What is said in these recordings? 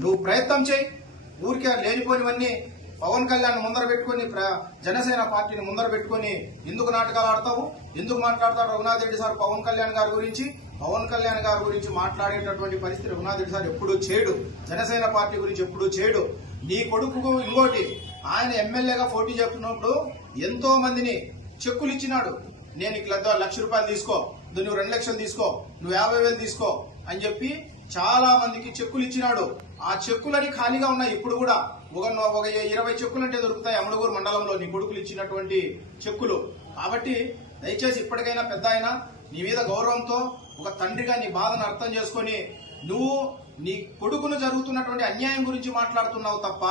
నువ్వు ప్రయత్నం చేయి. ఊరికే లేనిపోనివన్నీ పవన్ కళ్యాణ్ ముందర పెట్టుకుని జనసేన పార్టీని ముందర పెట్టుకుని ఎందుకు నాటకాలు ఆడతావు? ఎందుకు మాట్లాడతాడు రఘునాథ్ రెడ్డి సార్ పవన్ కళ్యాణ్ గారి గురించి? పవన్ కళ్యాణ్ గారి గురించి మాట్లాడేటటువంటి పరిస్థితి రఘునాథ్ రెడ్డి సార్ ఎప్పుడూ చేయడు. జనసేన పార్టీ గురించి ఎప్పుడూ చేయడు. నీ కొడుకు ఇంకోటి, ఆయన ఎమ్మెల్యేగా పోటీ చేస్తున్నప్పుడు ఎంతో మందిని చెక్కులు ఇచ్చినాడు. నేను ఇట్లా ₹1,00,000 తీసుకో, నువ్వు 2 లక్షలు తీసుకో, నువ్వు 50,000 తీసుకో అని చెప్పి చాలా మందికి చెక్కులు ఇచ్చినాడు. ఆ చెక్కులని ఖాళీగా ఉన్నాయి. ఇప్పుడు కూడా ఒక 20 చెక్కులు అంటే దొరుకుతాయి అమలగూరు మండలంలో నీ కొడుకులు ఇచ్చినటువంటి చెక్కులు. కాబట్టి దయచేసి ఇప్పటికైనా పెద్ద ఆయన నీ మీద గౌరవంతో ఒక తండ్రిగా నీ బాధను అర్థం చేసుకుని నువ్వు నీ కొడుకును జరుగుతున్నటువంటి అన్యాయం గురించి మాట్లాడుతున్నావు తప్ప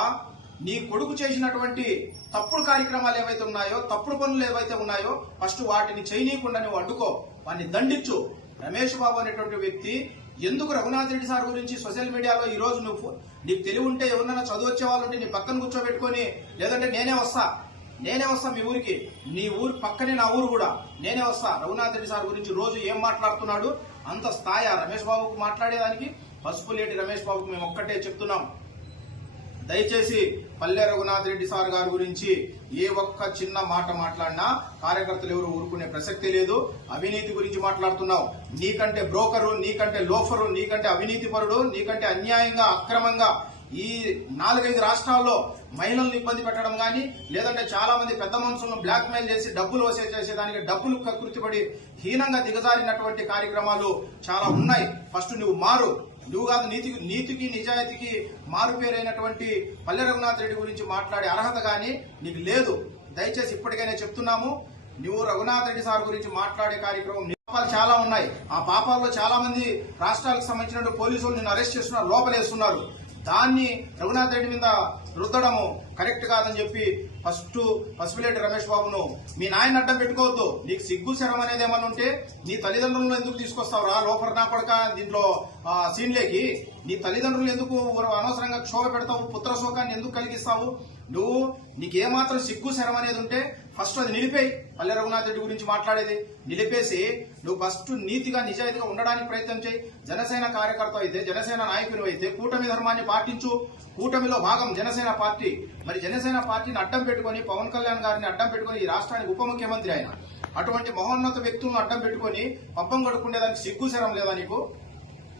నీ కొడుకు చేసినటువంటి తప్పుడు కార్యక్రమాలు ఏవైతే ఉన్నాయో, తప్పుడు పనులు ఏవైతే ఉన్నాయో ఫస్ట్ వాటిని చేయనీయకుండా నువ్వు అడ్డుకో, వాడిని దండించు. రమేష్ బాబు అనేటువంటి వ్యక్తి ఎందుకు రఘునాథ్ రెడ్డి సార్ గురించి సోషల్ మీడియాలో ఈ రోజు నువ్వు నీకు తెలివి ఉంటే ఎవరినైనా చదువు వచ్చే వాళ్ళు ఉంటే నీ పక్కన కూర్చోబెట్టుకుని, లేదంటే నేనే వస్తా మీ ఊరికి, నీ ఊరు పక్కనే నా ఊరు కూడా, నేనే వస్తా రఘునాథ్ రెడ్డి సార్ గురించి రోజు ఏం మాట్లాడుతున్నాడు అంత స్థాయి రమేష్ బాబుకు మాట్లాడేదానికి. పసుపులేటి రమేష్ బాబుకు మేము ఒక్కటే చెప్తున్నాం, దయచేసి పల్లె రఘునాథ్ రెడ్డి సార్ గారి గురించి ఏ ఒక్క చిన్న మాట మాట్లాడినా కార్యకర్తలు ఎవరు ఊరుకునే ప్రసక్తి లేదు. అవినీతి గురించి మాట్లాడుతున్నావు. నీకంటే బ్రోకరు, నీకంటే లోఫరు, నీకంటే అవినీతి పరుడు, నీకంటే అన్యాయంగా అక్రమంగా ఈ 4-5 రాష్ట్రాల్లో మహిళలను ఇబ్బంది పెట్టడం గానీ, లేదంటే చాలా మంది పెద్ద మనుషులను బ్లాక్ మెయిల్ చేసి డబ్బులు వసూలు చేసేదానికి డబ్బులు కకృతిపడి హీనంగా దిగజారినటువంటి కార్యక్రమాలు చాలా ఉన్నాయి. ఫస్ట్ నువ్వు మారు. నువ్వు కాదు నీతికి నిజాయితీకి మారు పేరైనటువంటి పల్లె రఘునాథ్ రెడ్డి గురించి మాట్లాడే అర్హత గానీ నీకు లేదు. దయచేసి ఇప్పటికైనా చెప్తున్నాము, నువ్వు రఘునాథ్ రెడ్డి సార్ గురించి మాట్లాడే కార్యక్రమం పాపాలు చాలా ఉన్నాయి. ఆ పాపాల్లో చాలా మంది రాష్ట్రాలకు సంబంధించిన పోలీసులు నిన్ను అరెస్ట్ చేస్తున్నారు, లోపలేస్తున్నారు. దాన్ని రఘునాథ్ రెడ్డి మీద రుద్దడము కరెక్ట్ కాదని చెప్పి ఫస్ట్ పసుపులేటి రమేష్ బాబును మీ నాయన అడ్డం పెట్టుకోవద్దు. నీకు సిగ్గు శరం అనేది ఏమన్నా ఉంటే నీ తల్లిదండ్రులను ఎందుకు తీసుకొస్తావు రా లోపల నా కొడక దీంట్లో సీన్లేకి? నీ తల్లిదండ్రులు ఎందుకు అనవసరంగా క్షోభ పెడతావు? పుత్ర శోకాన్ని ఎందుకు కలిగిస్తావు? నీకేమాత్రం సిగ్గు శరం అనేది ఉంటే ఫస్ట్ అది నిలిపేయి. పల్లె రఘునాథ్ రెడ్డి గురించి మాట్లాడేది నిలిపేసి నువ్వు ఫస్ట్ నీతిగా నిజాయితీగా ఉండడానికి ప్రయత్నం చేయి. జనసేన కార్యకర్త అయితే, జనసేన నాయకులు అయితే కూటమి ధర్మాన్ని పాటించు. కూటమిలో భాగం జనసేన పార్టీ. మరి జనసేన పార్టీని అడ్డం పెట్టుకుని, పవన్ కళ్యాణ్ గారిని అడ్డం పెట్టుకుని, ఈ రాష్ట్రానికి ఉప ముఖ్యమంత్రి ఆయన, అటువంటి మహోన్నత వ్యక్తులను అడ్డం పెట్టుకుని పబ్బం గడుపుకునేదానికి సిగ్గు శరం లేదా నీకు?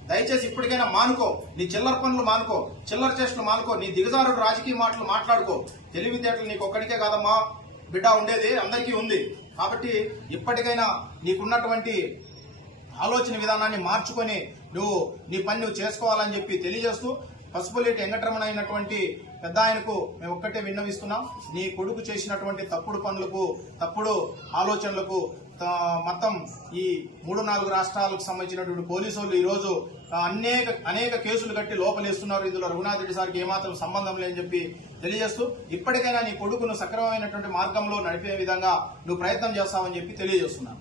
దయచేసి ఇప్పటికైనా మానుకో. నీ చిల్లర పనులు మానుకో, చిల్లర చేష్టలు మానుకో, నీ దిగజారుడు రాజకీయ మాటలు మాట్లాడుకో. తెలివితేటలు నీకు ఒక్కడికే కాదమ్మా బిడ్డ, ఉండేది అందరికీ ఉంది. కాబట్టి ఇప్పటికైనా నీకున్నటువంటి ఆలోచన విధానాన్ని మార్చుకొని నువ్వు నీ పని నువ్వు చేసుకోవాలని చెప్పి తెలియజేస్తూ పసుపులేటి వెంకటరమణ అయినటువంటి పెద్ద ఆయనకు మేము ఒక్కటే విన్నవిస్తున్నాం, నీ కొడుకు చేసినటువంటి తప్పుడు పనులకు, తప్పుడు ఆలోచనలకు మొత్తం ఈ 3-4 రాష్ట్రాలకు సంబంధించినటువంటి పోలీసులు ఈ రోజు అనేక కేసులు కట్టి లోపలేస్తున్నారు. ఇందులో రఘునాథ్ రెడ్డి సార్కి ఏమాత్రం సంబంధం లేదని చెప్పి తెలియజేస్తూ ఇప్పటికైనా నీ కొడుకును సక్రమమైనటువంటి మార్గంలో నడిపే విధంగా నువ్వు ప్రయత్నం చేస్తావని చెప్పి తెలియజేస్తున్నాను.